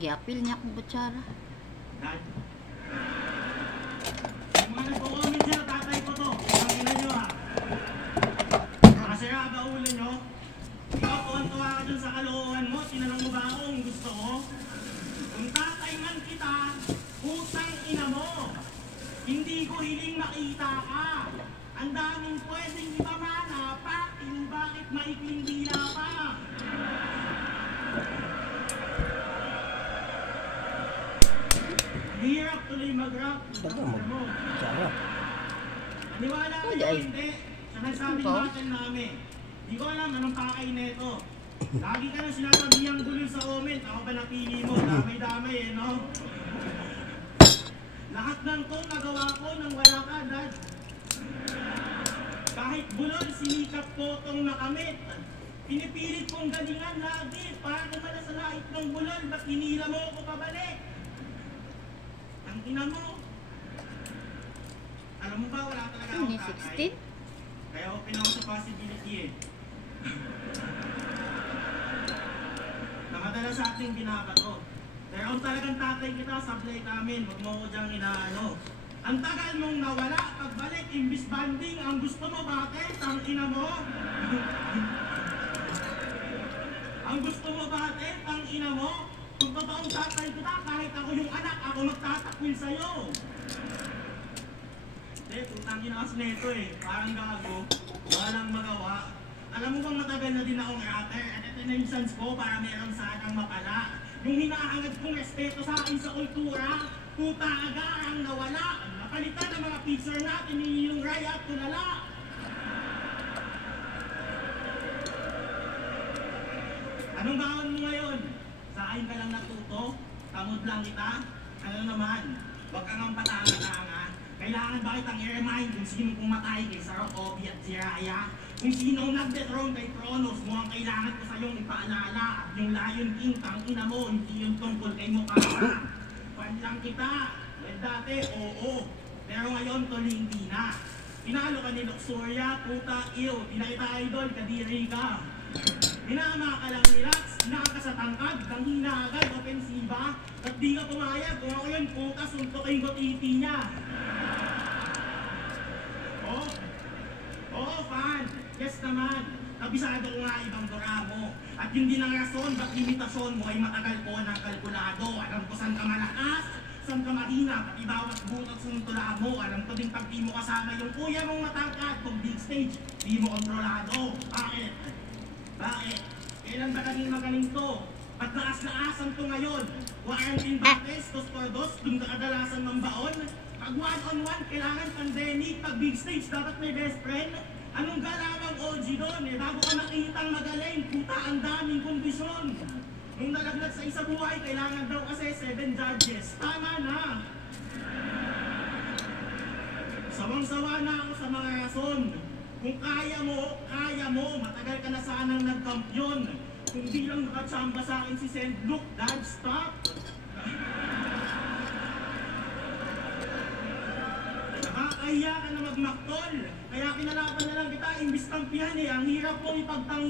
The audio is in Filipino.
Giapil niya akong kutsara. Dad. Yung mga nagko-comment siya, tatay ko to. Pangilan nyo ha. Masaya ba ulo nyo? Ikaw, tuwan-tuwa ka dun sa kalokohan mo. Tinanong mo ba ako kung gusto ko? Kung tatay man kita, putang ina mo. Hindi ko hiling makita ka. Ang daming pwedeng ipamana pa. Bakit maikling dila pa? Hirap tuloy mag-rap. Sarap. Maniwala ka nyo hindi. Sa nagsabing battle namin. Di ko alam anong pakay neto. Lagi ka na sinasabihang gulo sa comment. Ako ba napili mo? Damay-damay eh, no? Lahat ng to nagawa ko nang wala ka, Dad. Kahit bulol, sinikap ko itong nakamit. Pinipilit kong galingan lagi. Para kumala sa lait ng bulol, ba't hinila mo ako pabalik? Ang ina mo. Alam mo ba, wala talaga akong tatay. Kaya open ako sa possibility eh. Nakadala sa ating binabato. Pero ang talagang tatay kita, sablay namin. Huwag mo ko dyang inaano. Ang tagal mong nawala, pagbalik, imbis banding, ang gusto mo bakit? Ang ina mo? Ang gusto mo bakit? Ang ina mo? Kung totoong tatay kita, kahit ako yung anak, ako magtatakwil sa'yo. Putang ginawas neto eh. Parang gago. Walang magawa. Alam mo bang matagal na din akong rapper? At ito na yung chance ko para meron sanang mapala. Yung hinahangad kong respeto sa akin sa kultura, puta agarang nawala. Napalitan ang mga picture natin ni yung Raya at tulala. Anong baon mo ngayon? Sa akin ka lang natuto? Tamod lang kita? Ano naman? Huwag kang ang patanga-tanga. Kailangan ba kitang i-remind kung sino pumatay kay Sarah Obi at Jiraya? Kung sino nag-dethrone kay Kronos, mukhang kailangan ko sa iyong ipaalala. At yung Lion King, tangina mo, hindi yung tungkol kay Mukasa. Fan lang kita. Well, dati, oo. Pero ngayon, tuloy hindi na. Pinalo ka ni Luxuria, puta, ew. Di na kita idol, kadiri ka. Hinama ka lang relax, hinaka ka sa tangkad, danghina agad, ofensiba. At di ka pumayag, kung ako yun, puta, suntokin ko titi niya. Oo, fan. Yes naman. Kabisado ko nga ibang dura mo. At yung din ang rason, ba't limitasyon mo ay matagal ko ng kalkulado. Alam ko saan ka malakas, saan ka mahina, pati bawat butot sa tula mo. Alam ko din pag di mo kasama yung kuya mong matangkad, kung big stage, di mo kontrolado. Bakit? Bakit? Kailan ba kaging magaling to? Ba't naas-naasan to ngayon? Quarantine ba testos for dos, dun ka kadalasan ng baon? Pag one-on-one, kailangan pandemic. Pag big stage, dapat may best friend. Anong galawang OG doon eh? Bago ka nakitang magaling, puta ang daming kondisyon. Nung nalaglag sa isa buhay, kailangan daw kasi 7 judges. Tama na. Sawang-sawa na ako sa mga rason. Kung kaya mo, matagal ka na sanang nagkampiyon. Kung di lang nakachamba sa akin si Send, look, Dad, stop. Nakakahiya ka na magmaktol. Kaya kinalaban na lang kita, imbis kampihan eh. Ang hirap mong ipagtanggol.